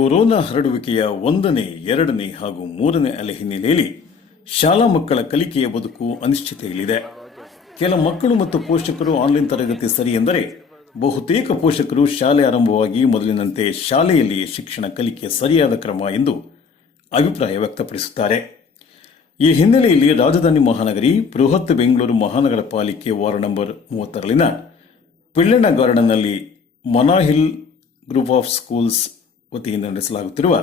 Corona ಹರಡುವಿಕೆಯ 1ನೇ, 2ನೇ ಹಾಗೂ 3ನೇ ಅಲೆ ಹಿನ್ನೆಲೆಯಲ್ಲಿ ಶಾಲಾ ಮಕ್ಕಳ ಕಲಿಕೆಯ ಬದುಕು ಅನಿಶ್ಚಿತೆಯಲ್ಲಿದೆ. ಕೆಲ ಮಕ್ಕಳು ಮತ್ತು ಪೋಷಕರು ಆನ್ಲೈನ್ ತರಗತಿ ಸರಿ ಎಂದರೆ, ಬಹುತೇಕ ಪೋಷಕರು ಶಾಲೆ ಆರಂಭವಾಗಿ ಮೊದಲಿನಂತೆ ಶಾಲೆಯಲ್ಲಿ ಶಿಕ್ಷಣ ಕಲಿಕೆ ಸರಿಯಾದ ಕ್ರಮ ಎಂದು ಅಭಿಪ್ರಾಯ ವ್ಯಕ್ತಪಡಿಸುತ್ತಾರೆ. ಈ ಹಿನ್ನೆಲೆಯಲ್ಲಿ ರಾಜಧಾನಿ ಮಹಾನಗರಿ ಬೃಹತ್ ಬೆಂಗಳೂರು ಮಹಾನಗರ ಪಾಲಿಕೆ ವಾರ್ಡ್ ನಂಬರ್ 30ರಲ್ಲಿನ ಪಿಳ್ಳಣ್ಣ ಗಾರ್ಡನ್ನಲ್ಲಿ ಮನಾಹಿಲ್ ಗ್ರೂಪ್ ಆಫ್ ಸ್ಕೂಲ್ಸ್ ವತಿಯಿಂದ ನಡೆಸಲಾಗುತ್ತಿರುವ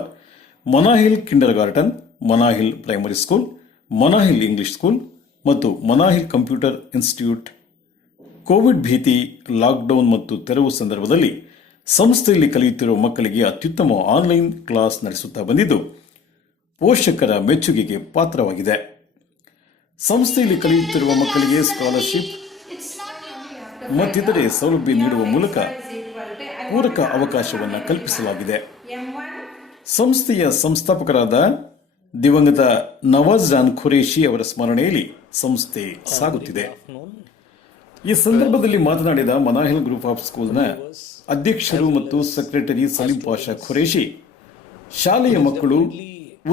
Manahil kindergarten, Manahil primary school, Manahil English school ಮತ್ತು ಮನಾಹಿಲ್ ಕಂಪ್ಯೂಟರ್ ಇನ್ಸ್ಟಿಟ್ಯೂಟ್ ಕೋವಿಡ್ ಭೀತಿ, ಲಾಕ್ಡೌನ್ ಮತ್ತು ತೆರವು ಸಂದರ್ಭದಲ್ಲಿ ಸಂಸ್ಥೆಯಲ್ಲಿ ಕಲಿಯುತ್ತಿರುವ ಮಕ್ಕಳಿಗೆ ಅತ್ಯುತ್ತಮ ಆನ್ಲೈನ್ ಕ್ಲಾಸ್ ನಡೆಸುತ್ತಾ ಬಂದಿದ್ದು ಪೋಷಕರ ಮೆಚ್ಚುಗೆಗೆ ಪಾತ್ರವಾಗಿದೆ. ಸಂಸ್ಥೆಯಲ್ಲಿ ಕಲಿಯುತ್ತಿರುವ ಮಕ್ಕಳಿಗೆ ಸ್ಕಾಲರ್ಶಿಪ್ ಮತ್ತಿತರೆ ಸೌಲಭ್ಯ ನೀಡುವ ಮೂಲಕ ಪೂರಕ ಅವಕಾಶವನ್ನು ಕಲ್ಪಿಸಲಾಗಿದೆ. ಸಂಸ್ಥೆಯ ಸಂಸ್ಥಾಪಕರಾದ ದಿವಂಗತ ನವಾಜ್ ಜಾನ್ ಖುರೇಶಿ ಅವರ ಸ್ಮರಣೆಯಲ್ಲಿ ಸಂಸ್ಥೆ ಸಾಗುತ್ತಿದೆ. ಈ ಸಂದರ್ಭದಲ್ಲಿ ಮಾತನಾಡಿದ ಮನಾಹಿಲ್ ಗ್ರೂಪ್ ಆಫ್ ಸ್ಕೂಲ್ನ ಅಧ್ಯಕ್ಷರು ಮತ್ತು ಸೆಕ್ರೆಟರಿ ಸಲೀಂ ಪಾಷಾ ಖುರೇಶಿ, ಶಾಲೆಯ ಮಕ್ಕಳು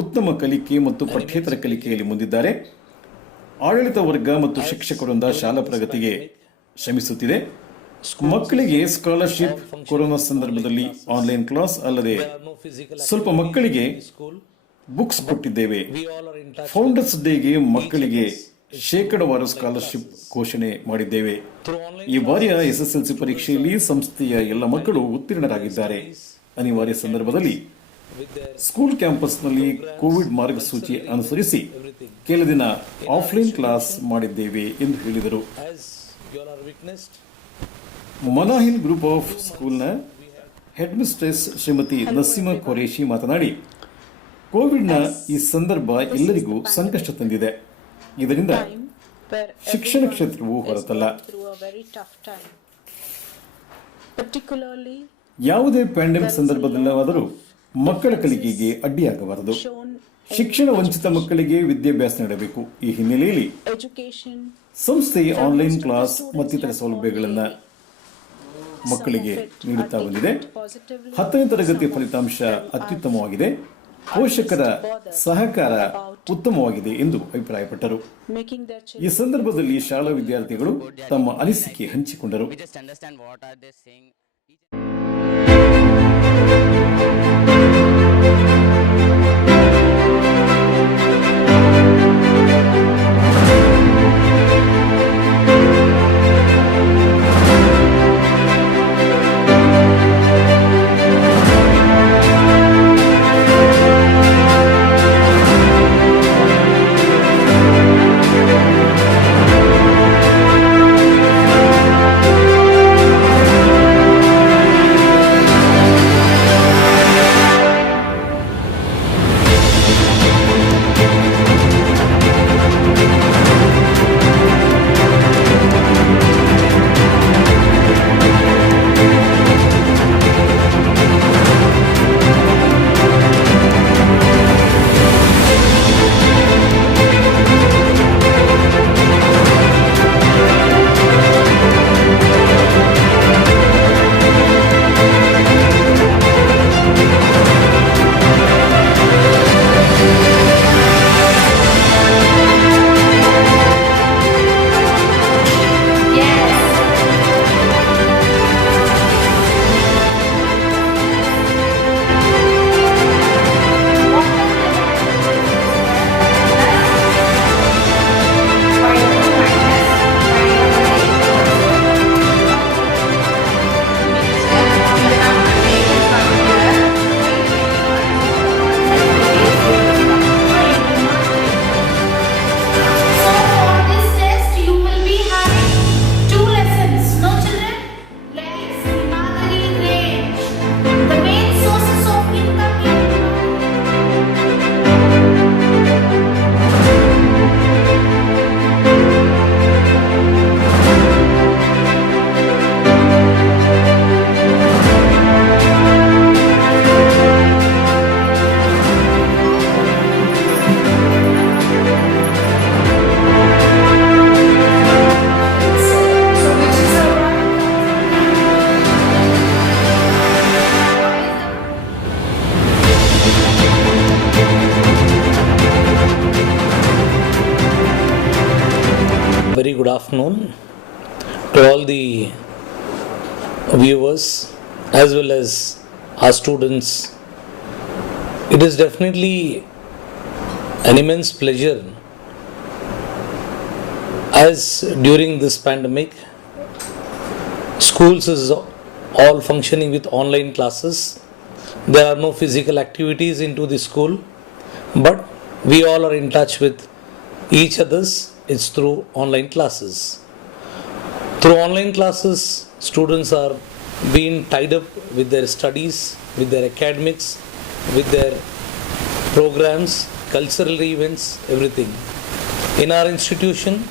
ಉತ್ತಮ ಕಲಿಕೆ ಮತ್ತು ಪಠ್ಯೇತರ ಕಲಿಕೆಯಲ್ಲಿ ಮುಂದಿದ್ದಾರೆ. ಆಡಳಿತ ವರ್ಗ ಮತ್ತು ಶಿಕ್ಷಕರಿಂದ ಶಾಲಾ ಪ್ರಗತಿಗೆ ಶ್ರಮಿಸುತ್ತಿದೆ. ಮಕ್ಕಳಿಗೆ ಸ್ಕಾಲರ್ಶಿಪ್, ಕೊರೋನಾ ಸಂದರ್ಭದಲ್ಲಿ ಆನ್ಲೈನ್ ಕ್ಲಾಸ್ ಅಲ್ಲದೆ ಸ್ವಲ್ಪ ಮಕ್ಕಳಿಗೆ ಬುಕ್ಸ್ ಕೊಟ್ಟಿದ್ದೇವೆ. ಫೌಂಡರ್ಸ್ ಡೇಗೆ ಮಕ್ಕಳಿಗೆ ಶೇಕಡವಾರು ಸ್ಕಾಲರ್ಶಿಪ್ ಘೋಷಣೆ ಮಾಡಿದ್ದೇವೆ. ಈ ಬಾರಿಯ ಎಸ್ಎಸ್ಎಲ್ಸಿ ಪರೀಕ್ಷೆಯಲ್ಲಿ ಸಂಸ್ಥೆಯ ಎಲ್ಲ ಮಕ್ಕಳು ಉತ್ತೀರ್ಣರಾಗಿದ್ದಾರೆ. ಅನಿವಾರ್ಯ ಸಂದರ್ಭದಲ್ಲಿ ಸ್ಕೂಲ್ ಕ್ಯಾಂಪಸ್ನಲ್ಲಿ ಕೋವಿಡ್ ಮಾರ್ಗಸೂಚಿ ಅನುಸರಿಸಿ ಕೆಲ ದಿನ ಆಫ್ಲೈನ್ ಕ್ಲಾಸ್ ಮಾಡಿದ್ದೇವೆ ಎಂದು ಹೇಳಿದರು. ಮನಾಹಿಲ್ ಗ್ರೂಪ್ ಆಫ್ ಸ್ಕೂಲ್ನ ಹೆಡ್ ಮಿಸ್ಟ್ರೆಸ್ ಶ್ರೀಮತಿ ನಸೀಮಾ ಖುರೇಶಿ ಮಾತನಾಡಿ, ಕೋವಿಡ್ನ ಈ ಸಂದರ್ಭ ಎಲ್ಲರಿಗೂ ಸಂಕಷ್ಟ ತಂದಿದೆ. ಇದರಿಂದ ಶಿಕ್ಷಣ ಕ್ಷೇತ್ರವು ಹೊರತಲ್ಲ. ಯಾವುದೇ ಪ್ಯಾಂಡೆಮಿಕ್ ಸಂದರ್ಭದಲ್ಲಾದರೂ ಮಕ್ಕಳ ಕಲಿಕೆಗೆ ಅಡ್ಡಿಯಾಗಬಾರದು. ಶಿಕ್ಷಣ ವಂಚಿತ ಮಕ್ಕಳಿಗೆ ವಿದ್ಯಾಭ್ಯಾಸ ನೀಡಬೇಕು. ಈ ಹಿನ್ನೆಲೆಯಲ್ಲಿ ಸಂಸ್ಥೆ ಆನ್ಲೈನ್ ಕ್ಲಾಸ್ ಮತ್ತಿತರ ಸೌಲಭ್ಯಗಳನ್ನು ಮಕ್ಕಳಿಗೆ ನೀಡುತ್ತಾ ಬಂದಿದೆ. 10ನೇ ತರಗತಿ ಫಲಿತಾಂಶ ಅತ್ಯುತ್ತಮವಾಗಿದೆ. ಪೋಷಕರ ಸಹಕಾರ ಉತ್ತಮವಾಗಿದೆ ಎಂದು ಅಭಿಪ್ರಾಯಪಟ್ಟರು. ಈ ಸಂದರ್ಭದಲ್ಲಿ ಶಾಲಾ ವಿದ್ಯಾರ್ಥಿಗಳು ತಮ್ಮ ಅನಿಸಿಕೆ ಹಂಚಿಕೊಂಡರು. Very good afternoon to all the viewers as well as our students. It is definitely an immense pleasure as during this pandemic schools is all functioning with online classes. There are no physical activities into the school, but we all are in touch with each others. It's through online classes. Through online classes, students are being tied up with their studies, with their academics, with their programs, cultural events, everything. In our institution,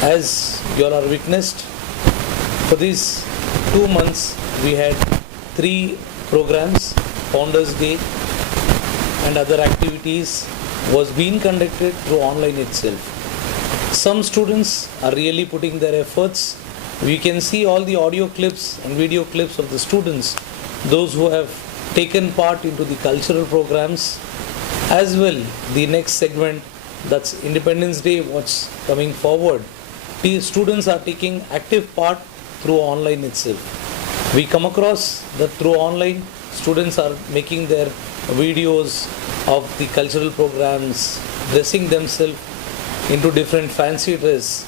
as you all are witnessed, for these 2 months we had 3 programs, Founders Day and other activities was being conducted through online itself. Some students are really putting their efforts. We can see all the audio clips and video clips of the students, those who have taken part into the cultural programs, as well the next segment, that's Independence Day, what's coming forward. These students are taking active part through online itself. We come across that through online, students are making their videos of the cultural programs, dressing themselves into different fancy dress,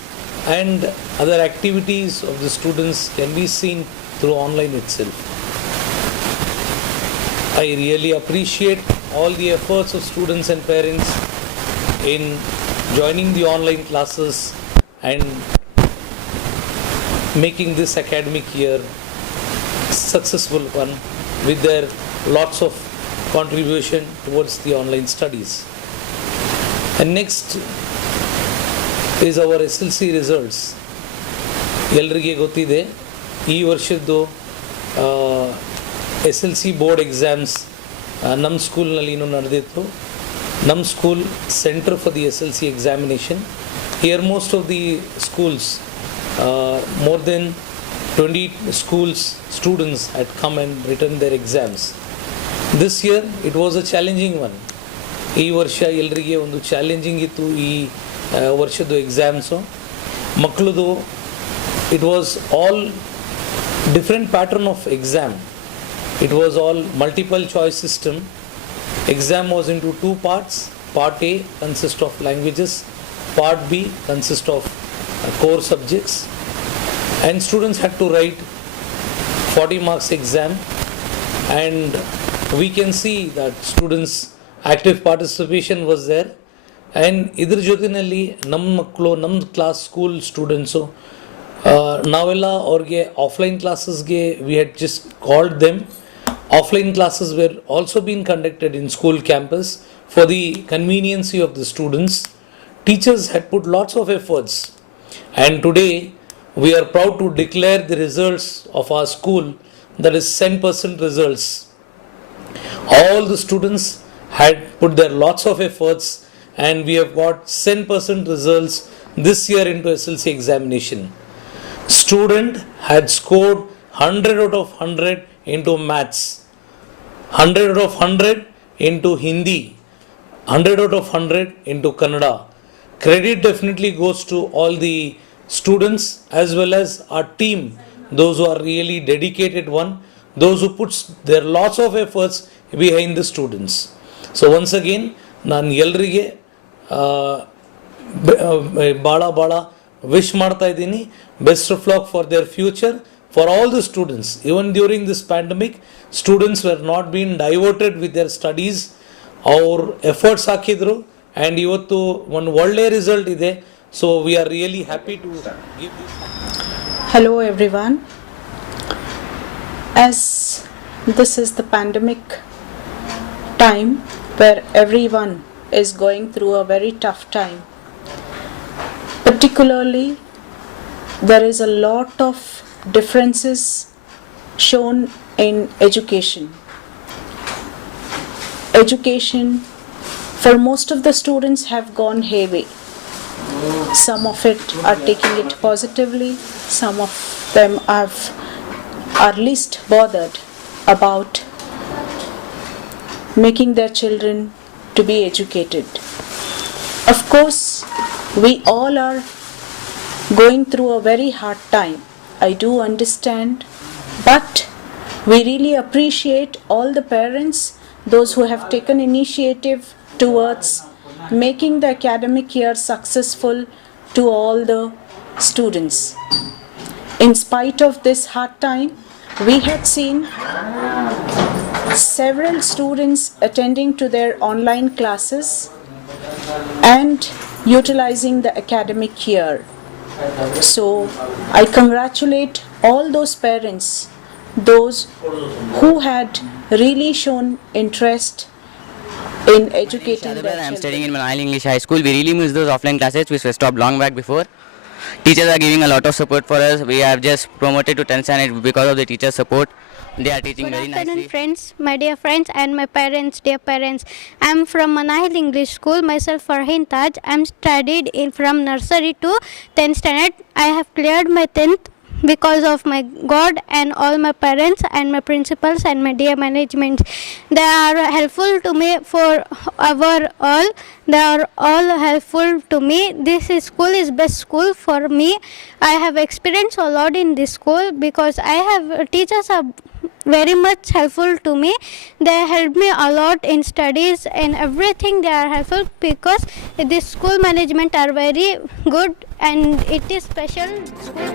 and other activities of the students can be seen through online itself. I really appreciate all the efforts of students and parents in joining the online classes and making this academic year successful one with their lots of contribution towards the online studies. And next is our SLC results. ಎಲ್ರಿಗೆ ಗೊತ್ತಿದೆ ಈ ವರ್ಷದ್ದು SLC board exams ನಮ್ಮ ಸ್ಕೂಲ್ನಲ್ಲಿ ಇನ್ನೂ ನಡೆದಿತ್ತು. ನಮ್ಮ school centre for the SLC examination. Here most of the schools, more than 20 schools students had come and written their exams. This year it was a challenging one. ಈ ವರ್ಷ ಎಲ್ಲರಿಗೆ ಒಂದು challenging ಇತ್ತು ಈ ವರ್ಷದ ಎಕ್ಸಾಮ್ಸು. ಮಕ್ಕಳದು it was all different pattern of exam. It was all multiple choice system. Exam was into 2 parts. Part A consists of languages, Part B consists of core subjects, and students had to write 40 marks exam, and we can see that students active participation was there. And ಇದ್ರ ಜೊತೆಯಲ್ಲಿ ನಮ್ಮ ಮಕ್ಕಳು, ನಮ್ಮ class school students, ನಾವೆಲ್ಲ ಅವ್ರಿಗೆ offline ಕ್ಲಾಸಸ್ಗೆ we had just called them. Offline classes were also being conducted in school campus for the conveniency of the students. Teachers had put lots of efforts, and today we are proud to declare the results of our school, that is 100% results. All the students had put their lots of efforts, and we have got 100% results this year into SLC examination. Student had scored 100 out of 100 into maths, 100 out of 100 into Hindi, 100 out of 100 into Kannada. Credit definitely goes to all the students as well as our team, those who are really dedicated one, those who puts their lots of efforts behind the students. So once again, ನಾನು ಎಲ್ಲರಿಗೆ ಭಾಳ wish ಮಾಡ್ತಾ ಇದ್ದೀನಿ. Best of luck for there future. For all the students, even during this pandemic, students were not being diverted with their studies. Our efforts ಹಾಕಿದ್ರು, and ಇವತ್ತು ಒಂದು ಒಳ್ಳೆ result ಇದೆ. So we are really happy to give this. Hello everyone. As this is the pandemic time where everyone is going through a very tough time, particularly there is a lot of differences shown in education. Education for most of the students have gone heavy. Some of it are taking it positively, some of them are least bothered about making their children to be educated. Of course, we all are going through a very hard time. I do understand, but we really appreciate all the parents, those who have taken initiative towards making the academic year successful to all the students. In spite of this hard time, we had seen several students attending to their online classes and utilizing the academic year. So I congratulate all those parents, those who had really shown interest in educating their I am studying children. in Manali English High School. We really miss those offline classes which were stopped long back before. Teachers are giving a lot of support for us. We have just promoted to 10th standard because of the teachers' support. They are teaching Good very afternoon, nicely. friends, my dear friends, and my parents, dear parents. I am from Manahil English School. Myself, Farheen Taj. I am studied from nursery to 10th standard. I have cleared my 10th because of my God and all my parents and my principals and my dear management. They are helpful to me for our all. They are all helpful to me. School is best school for me. I have experienced a lot in this school because I have teachers are very much helpful to me. They help me a lot in studies and everything. They are helpful because this school management are very good and it is special school.